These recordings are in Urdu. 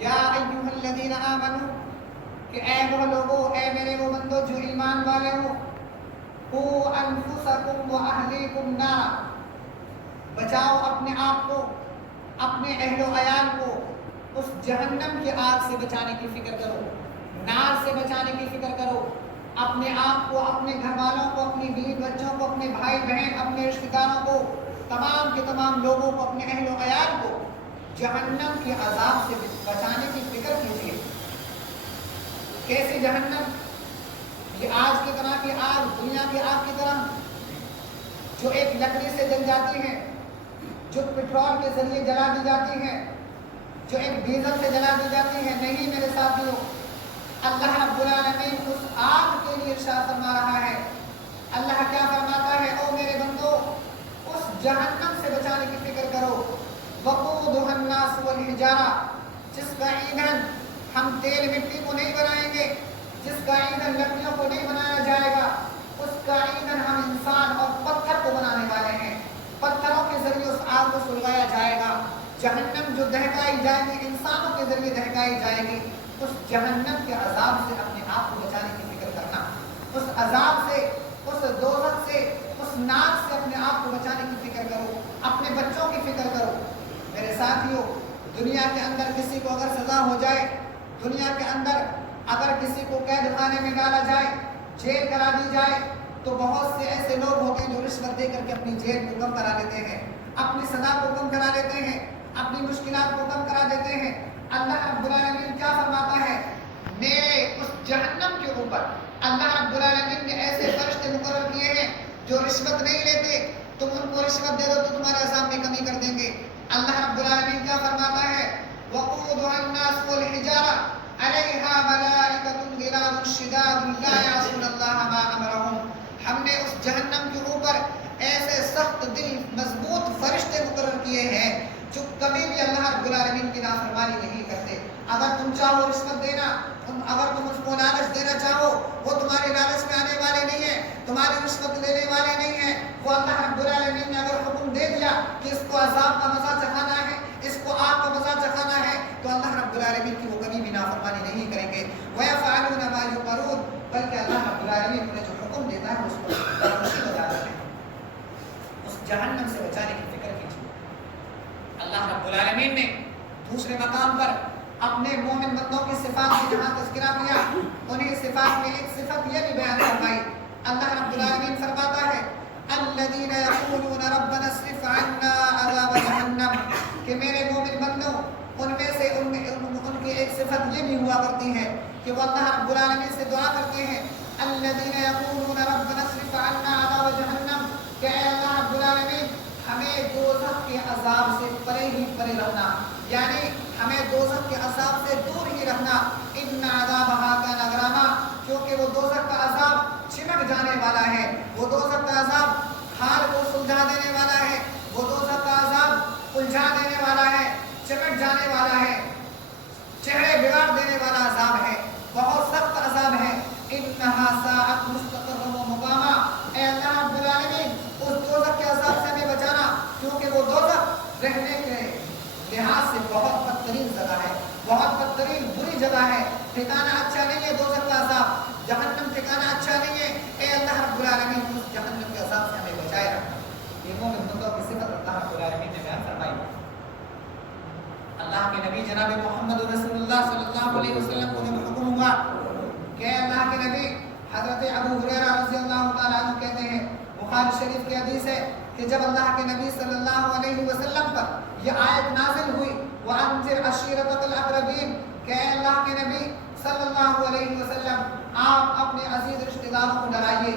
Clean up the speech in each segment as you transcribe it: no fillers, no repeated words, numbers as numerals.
یا ایھا الذین آمنو کہ اے وہ لوگو، اے میرے وہ بندو جو ایمان والے ہو، قوا انفسکم واہلیکم نارا، بچاؤ اپنے آپ کو، اپنے اہل و عیال کو اس جہنم کی آگ سے بچانے کی فکر کرو، نار سے بچانے کی فکر کرو، اپنے آپ کو، اپنے گھر والوں کو، اپنی بیوی بچوں کو، اپنے بھائی بہن، اپنے رشتہ داروں کو، تمام کے تمام لوگوں کو، اپنے اہل و عیال کو جہنم کے عذاب سے بچانے کی فکر کیجیے۔ کیسے جہنم؟ یہ آج کی طرح کی آگ، دنیا کی آگ کی طرح جو ایک لکڑی سے جل جاتی ہے، جو پٹرول کے ذریعے جلا دی جاتی ہے، جو ایک ڈیزل سے جلا دی جاتی ہے، نہیں میرے ساتھیوں، اللہ رب العالمین اس آگ کے لیے ارشاد فرما رہا ہے۔ اللہ کیا فرماتا ہے؟ او میرے بندو، اس جہنم سے بچانے کی فکر کرو، وقودها الناس والحجارہ، جس کا ایندھن ہم تیل مٹی کو نہیں بنائیں گے، جس کا ایندھن لکڑیوں کو نہیں بنایا جائے گا، اس کا ایندھن ہم انسان اور پتھر کو بنانے والے ہیں، پتھروں کے ذریعے اس آگ کو سلگایا جائے گا۔ جہنم جو دہکائی جائے گی، انسانوں کے ذریعے دہکائی جائے گی، اس جہنم کے عذاب سے اپنے آپ کو بچانے کی فکر کرنا، اس عذاب سے، اس دوزخ سے، اس نار سے اپنے آپ کو بچانے کی فکر کرو، اپنے بچوں کی فکر کرو۔ میرے ساتھیوں، دنیا کے اندر کسی کو اگر سزا ہو جائے، دنیا کے اندر اگر کسی کو قید خانے میں ڈالا جائے، جیل کرا دی جائے، تو بہت سے ایسے لوگ ہوتے ہیں جو رشوت دے کر کے اپنی جیل کو کم کرا لیتے ہیں، اپنی سزا کو کم کرا لیتے ہیں، اپنی مشکلات کو کم کرا دیتے ہیں۔ اللہ رب العالمین کیا فرماتا ہے؟ میرے اس جہنم کے اوپر اللہ رب العالمین نے ایسے فرشتے مقرر کیے ہیں جو رشوت نہیں لیتے، تم ان کو رشوت دے دو تو تمہارے عذاب میں کمی کر دیں گے۔ اللہ رب العالمین کیا فرماتا ہے؟ وقودها الناس والحجارہ علیہا ملائکۃ غلاظ شداد لا یعصون اللہ ما امرہم۔ ہم نے اس جہنم کے اوپر ایسے سخت دل مضبوط فرشتے مقرر کیے ہیں جو کبھی بھی اللہ رب العالمین کی نافرمانی نہیں کرتے۔ اگر تم چاہو رشوت دینا، اگر تم اس کو لالچ دینا چاہو، وہ تمہارے لالچ میں آنے والے نہیں ہیں، تمہاری رشوت لینے والے نہیں ہیں۔ وہ اللہ رب العالمین نے اگر حکم دے دیا کہ اس کو عذاب کا مزہ چکھانا ہے، اس کو آگ کا مزہ چکھانا ہے، تو اللہ رب العالمین کی وہ کبھی بھی نافرمانی نہیں کریں گے۔ وَيَفْعَلُونَ مَا يُؤْمَرُونَ، بلکہ اللہ رب العالمین انہیں جو حکم دیتا ہے اس کو خوشی بتا دیتے ہیں۔ اس جہنم سے بچانے کی فکر کیجیے۔ اللہ رب العالمین نے دوسرے مقام پر اپنے مومن بندوں کی صفات کی جہاں تذکرہ کیا، انہیں صفات میں ایک صفت یہ بھی بیان فرمائی۔ اللہ رب العالمین فرماتا ہے الذین یقولون ربنا اصرف عنا عذاب جہنم، کہ میرے مومن بندوں، ان میں سے ان کی ایک صفت یہ بھی ہوا کرتی ہے کہ وہ اللہ رب العالمین سے دعا کرتے ہیں الذین یقولون ربنا اصرف عنا عذاب جہنم، کہ اے اللہ رب العالمین ہمیں دوزخ کے عذاب سے پرے ہی پرے رکھنا، یعنی ہمیں دوزخ کے عذاب سے دور ہی رکھنا۔ ان عذابھا کان غراما، کیونکہ وہ دوزخ کا عذاب چمک جانے والا ہے، وہ دوزخ کا عذاب حال کو سلجھا دینے والا ہے، وہ دوزخ کا عذاب الجھا دینے والا ہے، چمک جانے والا ہے، چہرے بگاڑ دینے والا عذاب ہے، بہت سخت عذاب ہے۔ انہا ساعت مستقرا و مقاما، اے اللہ رب العالمین اس دوزخ کے عذاب سے ہمیں بچانا، کیونکہ وہ دوزخ رہنے کے لحاظ سے بہت بدترین جگہ ہے، بہت بدترین بری جگہ ہے، ٹھکانہ اچھا نہیں ہے دوزخ کا عذاب، جہنم ٹھکانہ اچھا نہیں ہے۔ اے اللہ رب العالمین اس جہنم کے عذاب سے ہمیں بچائے رکھنا۔ یہ مومن بندوں کی صفت اللہ رب العالمین نے بیان فرمائی۔ اللہ کے نبی جناب محمد رسول اللہ صلی اللہ علیہ وسلم کو جب حکم ہوا کہ اللہ کے نبی حضرت ابو ہریرہ رضی اللہ تعالیٰ عنہ کہتے ہیں، بخاری شریف کی حدیث ہے کہ جب اللہ کے نبی صلی اللہ علیہ وسلم پر یہ آیت نازل ہوئی وَأَنذِرْ عَشِيرَتَكَ الْأَقْرَبِينَ، کہ اے اللہ کے نبی صلی اللہ علیہ وسلم آپ اپنے عزیز رشتہ داروں کو ڈرائیے،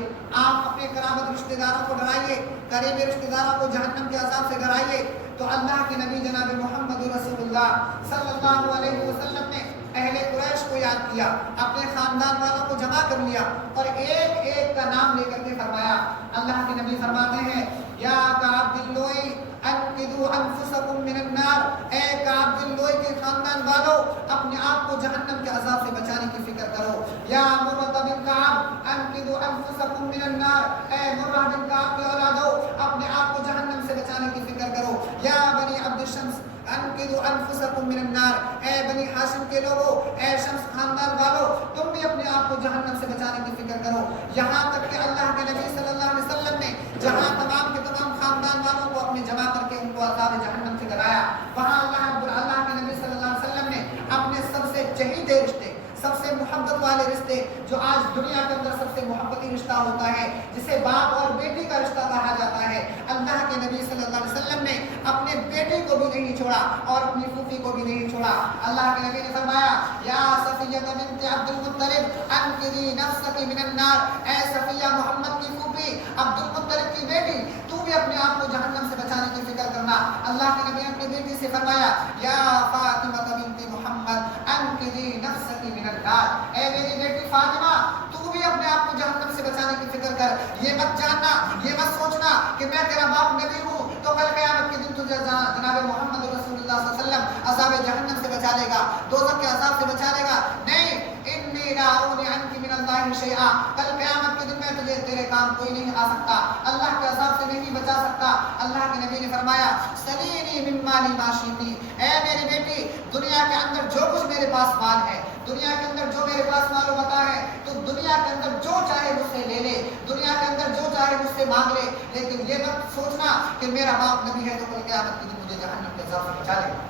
آپ اپنے قرابت رشتہ داروں کو ڈرائیے، قریبی رشتہ داروں کو جہنم کے عذاب سے ڈرائیے۔ تو اللہ کے نبی جناب محمد رسول اللہ صلی اللہ علیہ وسلم نے اہل قریش کو یاد کیا، اپنے خاندان والوں کو جمع کر لیا اور ایک ایک کا نام لے کر کے فرمایا۔ اللہ کے نبی فرماتے ہیں یا کعب بن لؤی انقذوا انفسکم من النار، اے کعب بن لؤی کے خاندان والوں اپنے آپ کو جہنم کے عذاب سے بچانے کی فکر کرو۔ یا مرۃ بن کعب انقذوا انفسکم من النار، اے مرہ بن کعب کے اولادو اپنے آپ کو جہنم سے بچانے کی فکر کرو۔ یا بنی عبد الشمس انقذوا انفسکم من النار، اے بنی ہاشم کے لوگوں، اے شمس خاندان والوں، تم بھی اپنے آپ کو جہنم سے بچانے کی فکر کرو۔ یہاں تک کہ اللہ کے نبی صلی اللہ علیہ وسلم نے جہاں تمام کے تمام خاندان والوں کو اپنے جمع کر کے ان کو عذاب جہنم سے ڈرایا، وہاں اللہ کے نبی صلی اللہ علیہ وسلم نے اپنے سب سے چہیتے رشتے، سب سے محبت والے رشتے، جو آج دنیا کے اندر سب سے محبتی رشتہ ہوتا ہے، جسے باپ اور بیٹی کا رشتہ کہا جاتا ہے، اللہ کے نبی صلی اللہ علیہ وسلم نے اپنے بیٹے کو بھی نہیں چھوڑا اور اپنی پھوپھی کو بھی نہیں چھوڑا۔ اللہ کے نبی نے فرمایا یا صفیہ بنت عبد المطلب انقذی نفسک من النار، اے صفیہ محمد کی پھوپھی، عبد المطلب کی بیٹی، تو بھی اپنے آپ کو جہنم سے بچانے کی فکر کرنا۔ اللہ کے نبی نے اپنی بیٹی سے فرمایا یا فاطمہ بنت محمد انقذی نفسک من النار، اے میری بیٹی فاطمہ، تو بھی اپنے آپ کو جہنم سے بچانے کی فکر کر۔ یہ مت جاننا، یہ مت سوچنا کہ میں تیرا باپ نبی ہوں تو کل قیامت کے دن تجھے جناب محمد رسول اللہ صلی اللہ علیہ وسلم عذاب جہنم سے بچا لے گا، دوزخ کے عذاب سے بچا لے گا۔ نہیں، انی لا اغنی عنک من اللہ شیئا، کل قیامت کے دن میں تجھے تیرے کام کوئی نہیں آ سکتا، اللہ کے عذاب سے نہیں بچا سکتا۔ اللہ کے نبی نے فرمایا سلینی من مالی ما شئتی، اے میری بیٹی، دنیا کے اندر جو کچھ میرے پاس مال ہے، دنیا کے اندر جو میرے پاس مال و متاع ہے، تو دنیا کے اندر جو چاہے مجھ سے لے لے، دنیا کے اندر جو چاہے مجھ سے مانگ لے، لیکن یہ مت سوچنا کہ میرا باپ نبی ہے تو کل قیامت کے دن مجھے جہنم کے عذاب سے بچا لے گا۔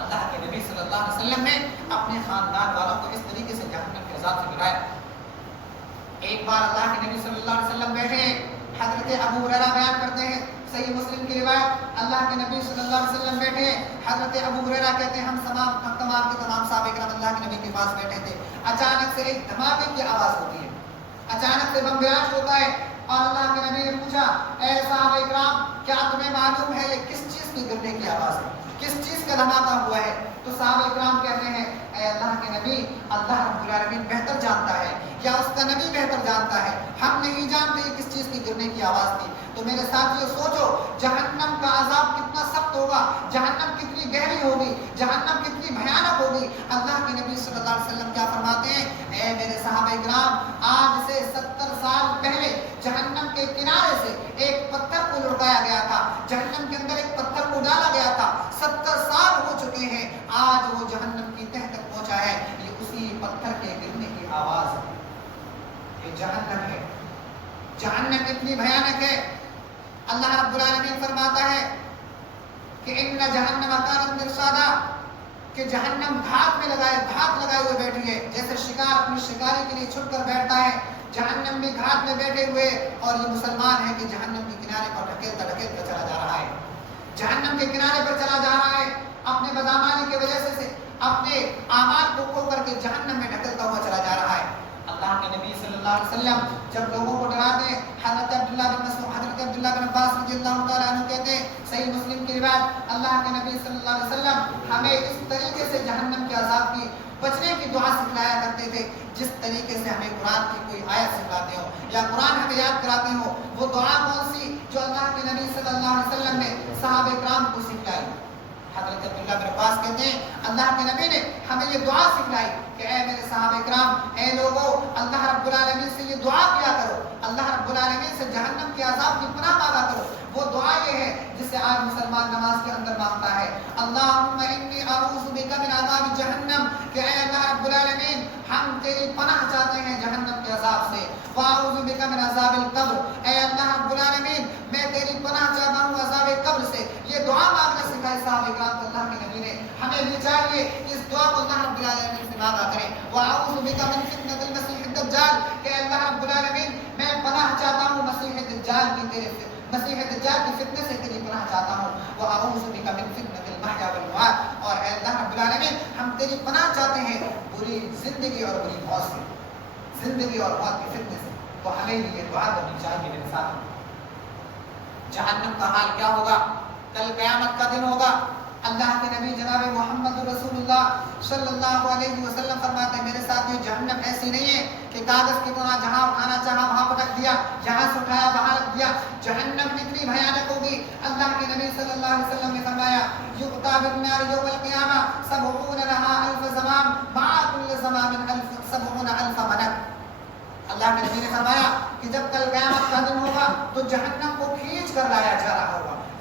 اللہ کے نبی صلی اللہ علیہ وسلم نے اپنے خاندان والوں کو اس طریقے سے جہنم کے عذاب سے بچایا۔ ایک بار اللہ کے نبی صلی اللہ علیہ وسلم بیٹھے، حضرت ابو ہریرہ بیان کرتے ہیں، صحیح مسلم کی روایت، اللہ کے نبی صلی اللہ علیہ وسلم بیٹھے، حضرت ابو ہریرہ کہتے ہیں ہم تمام کے تمام صحابہ کرام اللہ کے نبی کے پاس بیٹھے تھے، اچانک سے ایک دھماکے کی آواز ہوتی ہے، اچانک سے بم بلاسٹ ہوتا ہے، اور اللہ کے نبی نے پوچھا اے صحابہ کرام کیا تمہیں معلوم ہے یہ کس چیز کی گرنے کی آواز ہے، کس چیز کا دھماکہ ہوا ہے؟ تو صحابہ کرام کہتے ہیں اے اللہ کے نبی، اللہ رب العالمین بہتر جانتا ہے یا اس کا نبی بہتر جانتا ہے، ہم نہیں جانتے یہ کس چیز کی گرنے کی آواز تھی۔ تو میرے ساتھیو سوچو جہنم کا عذاب کتنا سخت ہوگا، جہنم کتنی گہری ہوگی، جہنم کتنی بھیانک ہوگی۔ اللہ کے نبی صلی اللہ علیہ وسلم کیا فرماتے ہیں اے میرے صحابہ کرام، آج سے 70 سال پہلے جہنم کے کنارے سے ایک پتھر کو لڑکایا گیا تھا، جہنم کے اندر ایک پتھر کو ڈالا گیا تھا، 70 سال ہو چکے ہیں، آج وہ جہنم کی تہ تک پہنچا ہے، یہ اسی پتھر کے گرنے کی آواز ہے۔ یہ جہنم ہے، جہنم اتنی بھیانک ہے۔ اللہ رب العالمین فرماتا ہے کہ ان جہنم کانت مرصادا، کہ جہنم گھات لگائے ہوئے بیٹھی ہے، جیسے شکار اپنی شکاری کے لیے چھپ کر بیٹھتا ہے، جہنم بھی گھات میں بیٹھے ہوئے، اور یہ مسلمان ہے کہ جہنم کے کنارے پر ڈھکیلتا چلا جا رہا ہے، جہنم کے کنارے پر چلا جا رہا ہے، اپنے بدعمالی کی وجہ سے اپنے اعمال کو کھو کر کے جہنم میں ڈھکلتا ہوا چلا جا رہا ہے۔ اللہ کے نبی صلی اللہ علیہ وسلم جب لوگوں کو ڈراتے ہیں، حضرت عبداللہ بن مسعود، حضرت عبداللہ بن عباس رضی اللہ تعالیٰ عنہ کہتے ہیں، صحیح مسلم کی روایت، اللہ کے نبی صلی اللہ علیہ وسلم ہمیں اس طریقے سے جہنم کے عذاب کی بچنے کی دعا سکھلایا کرتے تھے جس طریقے سے ہمیں قرآن کی کوئی آیت سکھلاتے ہو یا قرآن ہمیں یاد کراتے ہو۔ وہ دعا کون سی جو اللہ کے نبی صلی اللہ علیہ وسلم نے صحابہ کرام کو سکھلائی؟ حضرت عبداللہ بن عباس کہتے ہیں اللہ کے نبی نے ہمیں یہ دعا سکھلائی کہ اے میرے صحابہ کرام، اے لوگو، اللہ رب العالمین سے یہ دعا کیا کرو، اللہ رب العالمین سے جہنم کے عذاب کی پناہ مانگا کرو۔ وہ دعا یہ ہے جسے آج مسلمان نماز کے اندر مانگتا ہے، اللہم انی اعوذ بک من عذاب جہنم، کہ اے اللہ رب العالمین ہم تیری پناہ چاہتے ہیں جہنم کے عذاب سے، واعوذ بک من عذاب القبر، اے اللہ رب العالمین میں تیری پناہ چاہتا ہوں عذاب قبر سے۔ یہ دعا مانگنا سکھائے صحابہ کرام کو اللہ کے نبی نے، ہمیں بھی چاہیے کہ اس دعا کو اللہ رب العالمین سے مانگا کریں۔ واعوذ بک من فتنۃ المسیح الدجال، کہ اللہ رب العالمین میں پناہ چاہتا ہوں مسیح دجال کی، تیرے مسیح دجال کی فتنے سے تیری پناہ چاہتا ہوں۔ واعوذ بک من فتنۃ المحیا والممات، اور اے اللہ رب العالمین ہم تیری پناہ چاہتے ہیں بری زندگی اور بری موت سے، زندگی اور موت کے فتنے سے۔ تو ہمیں بھی یہ دعا کرنی چاہیے میرے ساتھ۔ جہنم کا حال کیا ہوگا؟ کل قیامت کا دن ہوگا۔ اللہ کے نبی جناب محمد رسول اللہ صلی اللہ علیہ وسلم فرماتے ہیں میرے ساتھ یہ جہنم ایسی نہیں ہے کہ کاغذ کی طرح جہاں اٹھانا چاہا وہاں پٹک دیا، جہاں سے اٹھایا وہاں رکھ دیا۔ جہنم اتنی بھیانک ہوگی، اللہ کے نبی صلی اللہ علیہ وسلم نے فرمایا یؤتی بالنار یوم القیامہ 70 لها 1000 زمام مع كل زمام 70,000 ملک۔ اللہ کے نبی نے فرمایا کہ جب کل قیامت کا دن ہوگا تو جہنم کو کھینچ کر لایا جا رہا ہوگا،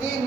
3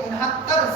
69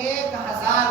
1000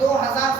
2000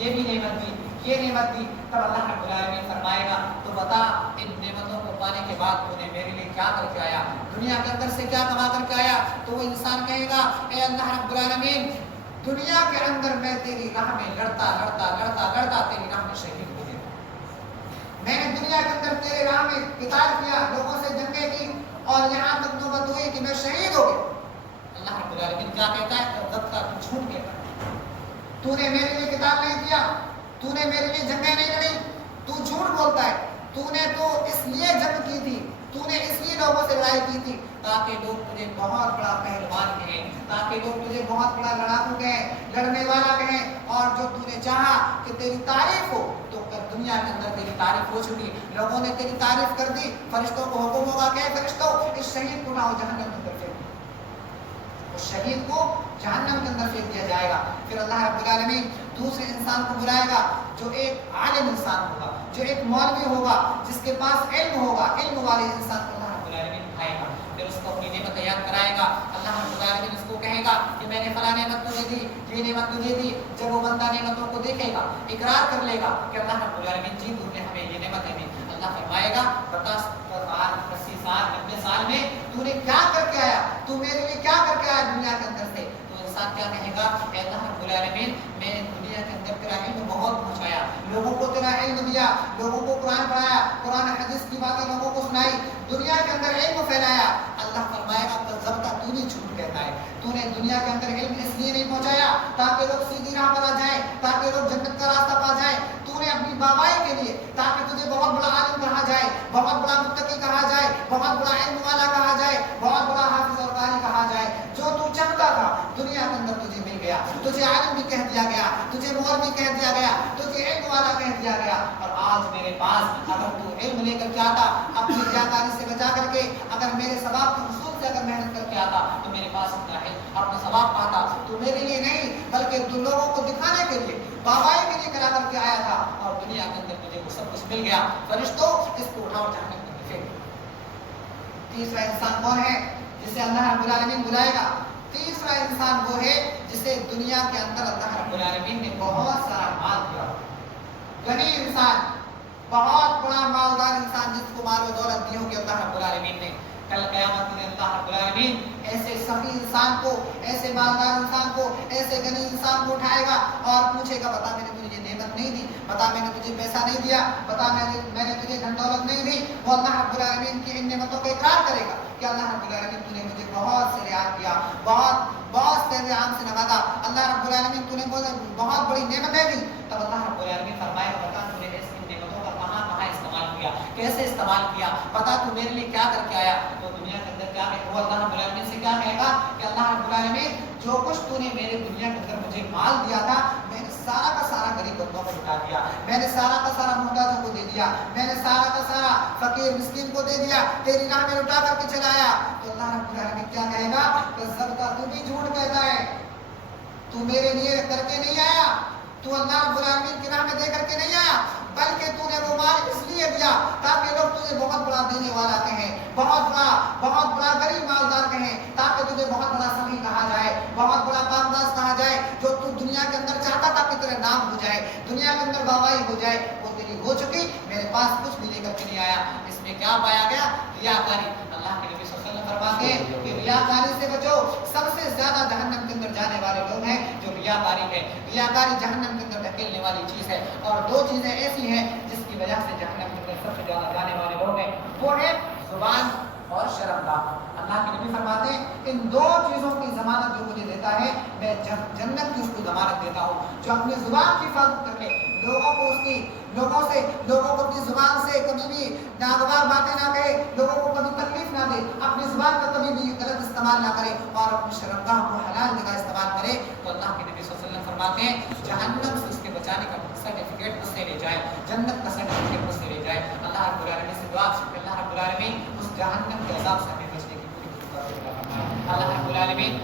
یہ بھی نعمت دی، یہ نعمت دی، تب اللہ رب العالمین فرمائے گا تو بتا ان نعمتوں کو پانے کے بعد تو نے میرے لیے کیا کر کے آیا، دنیا کے اندر سے کیا کما کر کے آیا؟ تو وہ انسان کہے گا اے اللہ رب العالمین دنیا کے اندر میں تیری راہ میں لڑتا تیری راہ میں شہید ہو گیا، میں نے دنیا کے اندر تیرے راہ میں قتال کیا، لوگوں سے جنگیں کی اور یہاں تک نوبت ہوئی کہ میں شہید ہو گیا۔ اللہ رب العالمین کیا کہتا ہے؟ ضبط کا تو جھوٹ کہتا ہے، تو نے میرے لیے قتال نہیں کیا، تو نے میرے لیے جنگیں نہیں لڑی، تو جھوٹ بولتا ہے، تو نے تو اس لیے جنگ کی تھی، تو نے اس لیے لوگوں سے لڑائی کی تھی تاکہ لوگ تجھے بہت بڑا پہلوان کہیں، تاکہ لوگ تجھے بہت بڑا لڑاکو کہیں، لڑنے والا کہیں، اور جو تو نے چاہا کہ تیری تعریف ہو تو دنیا کے اندر تیری تعریف ہو چکی، لوگوں نے تیری تعریف کر دی، فرشتوں کو حکم ہوگا کہ فرشتوں اس شہید کو نہ ہو جہنم کے اندر پھینک دو، اس شہید کو جہنم کے اندر پھینک دیا جائے گا۔ پھر اللہ رب العالمین دوسرے انسان کو بلائے گا جو ایک عالم انسان ہوگا، جو ایک مولوی ہوگا، جس کے پاس علم ہوگا، علم والے انسان کو اللہ رب العالمین اٹھائے گا، پھر اس کو اپنی نعمت یاد کرائے گا۔ اللہ رب العالمین اس کو کہے گا کہ میں نے فلاں نعمت تجھے دی، یہ نعمت تجھے دی۔ جب وہ بندہ نعمتوں کو دیکھے گا، اقرار کر لے گا کہ اللہ رب العالمین جی تو نے ہمیں یہ نعمتیں دی، اللہ فرمائے گا بتا 80 سال 90 سال میں تو نے کیا کر کے آیا، تو میرے لیے کیا کر کے آیا دنیا کے اندر سے؟ تو انسان کیا کہے گا کہ اللہ رب العالمین میں نے دنیا کے اندر تیرا علم بہت پہنچایا، لوگوں کو تیرا علم دیا، لوگوں کو قرآن پڑھایا، قرآن حدیث کی باتیں لوگوں کو سنائی، دنیا کے اندر علم پھیلایا۔ اللہ فرمائے گا ضبط تو نہیں جھوٹ کہتا ہے، تو نے دنیا کے اندر علم اس لیے نہیں پہنچایا تاکہ لوگ سیدھی راہ پر آ جائیں، تاکہ لوگ جنت کا راستہ پا جائیں، تو نے اپنی بابائی کے لیے تاکہ تجھے بہت بڑا عالم کہا جائے، بہت بڑا متقی کہا جائے، بہت بڑا علم والا کہا جائے، بہت بڑا حافظ اور قاری کہا جائے، جو تو چاہتا تھا دنیا کے اندر تجھے مل گیا، تجھے عالم بھی کہہ دیا گیا، تجھے مولوی کہہ دیا گیا، تجھے علم والا کہہ دیا گیا۔ اور آج میرے پاس اگر تو علم لے کر کے آتا، اپنی ریاکاری سے بچا کر کے، اگر میرے ثواب کے حصول سے اگر محنت کر کے آتا تو میرے پاس اتنا علم اپنا ثواب پاتا، تو میرے لیے نہیں بلکہ تو لوگوں کو دکھانے کے لیے، بابائی کے لیے کرا کر کے آیا تھا، اور دنیا کے اندر تجھے وہ سب کچھ مل گیا۔ فرشتوں اس کو اٹھاؤ جہنم کے اندر پھینک دو۔ تیسرا انسان کون ہے جسے اللہ رب العالمین بلائے گا؟ تیسرا انسان وہ ہے جسے دنیا کے اندر اللہ رب العالمین نے بہت سارا مال دیا، غنی انسان، بہت بڑا مالدار انسان، جس کو مال و دولت دی ہوگی اللہ رب العالمین نے۔ کل قیامت میں اللہ رب العالمین ایسے سخی انسان کو، ایسے مالدار انسان کو، ایسے غنی انسان کو اٹھائے گا اور پوچھے گا بتا میں نے تجھے یہ نعمت نہیں دی، بتا میں نے تجھے پیسہ نہیں دیا، بتا میں نے تجھے دھن دولت نہیں دی۔ وہ اللہ رب العالمین کی ان نعمتوں کا اقرار کرے گا کہ اللہ رب العالمین تو نے مجھے بہت سے رعایت کیا، بہت سے انعام سے نوازا، اللہ رب العالمین تو نے مجھے بہت بڑی نعمتیں دی۔ تب اللہ رب العالمین فرمائے گا بتا تو نے اس نعمتوں کا کہاں کہاں استعمال کیا، کیسے استعمال کیا، بتا تو میرے لیے کیا کر کے آیا؟ تو دنیا کے اندر کیا ہے وہ اللہ رب العالمین سے کیا کہے گا کہ اللہ رب العالمین جو کچھ تو نے میرے دنیا کے اندر مجھے مال دیا تھا، میں نے سارا کا سارا غریب بندوں کو لٹا دیا، میں نے سارا کا سارا محتاجوں کو دے دیا، میں نے سارا کا سارا فقیر مسکین کو دے دیا، تیری راہ میں لٹا کر کے چلایا۔ تو اللہ رب العالمین کیا کہے گا کہ صدقہ تو بھی جھوٹ کہتا ہے، تو میرے لیے کر کے نہیں آیا، تو اللہ رب العالمین کی راہ میں دے کر کے نہیں آیا، بلکہ تو نے وہ مال اس لیے دیا تاکہ لوگ تجھے بہت بڑا دینے والا کہیں، بہت بڑا غریب مالدار کہیں، تاکہ تجھے بہت بڑا سخی کہا جائے، بہت بڑا پاکباز کہا جائے۔ جو تو دنیا کے اندر چاہتا تھا کہ تیرا نام ہو جائے، دنیا کے اندر بابائی ہو جائے، وہ تیری ہو چکی، میرے پاس کچھ بھی لے کر کے نہیں آیا۔ اس میں کیا پایا گیا؟ ریاکاری۔ اللہ کے نبی صلی اللہ علیہ وسلم فرماتے ہیں کہ ریاکاری سے بچو، سب سے زیادہ جہنم کے اندر جانے والے لوگ ہیں جو ریاکاری ہے۔ ریاکاری جہنم کے اندر دھکیلنے والی چیز ہے، اور دو چیزیں ایسی ہیں جس کی وجہ سے جہنم کے اندر سب سے زیادہ جانے والے لوگ ہیں، وہ ہے زبان اور شرمگاہ۔ اللہ کے نبی فرماتے ہیں ان دو چیزوں کی ضمانت جو مجھے دیتا ہے، میں جنت کی اس کو ضمانت دیتا ہوں۔ جو اپنی زبان کی حفاظت کر کے لوگوں کو اپنی زبان سے کبھی بھی ناگوار باتیں نہ کہے، لوگوں کو کبھی تکلیف نہ دے، اپنی زبان کا کبھی بھی غلط استعمال نہ کرے، اور اپنی شرمگاہ کو حلال جگہ استعمال کرے، تو اللہ کے نبی صلی اللہ علیہ وسلم فرماتے ہیں جہنم سے اس کے بچانے کا سرٹیفکیٹ اس سے لے جائے، جنت کا سرٹیفکیٹ اس سے لے جائے۔ اللہ رب العالمین سے دعا کہ اللہ رب العالمین اس جہنم کے عذاب سے ہمیں بچنے کی پوری توفیق عطا فرمائے۔ اللہ رب العالمین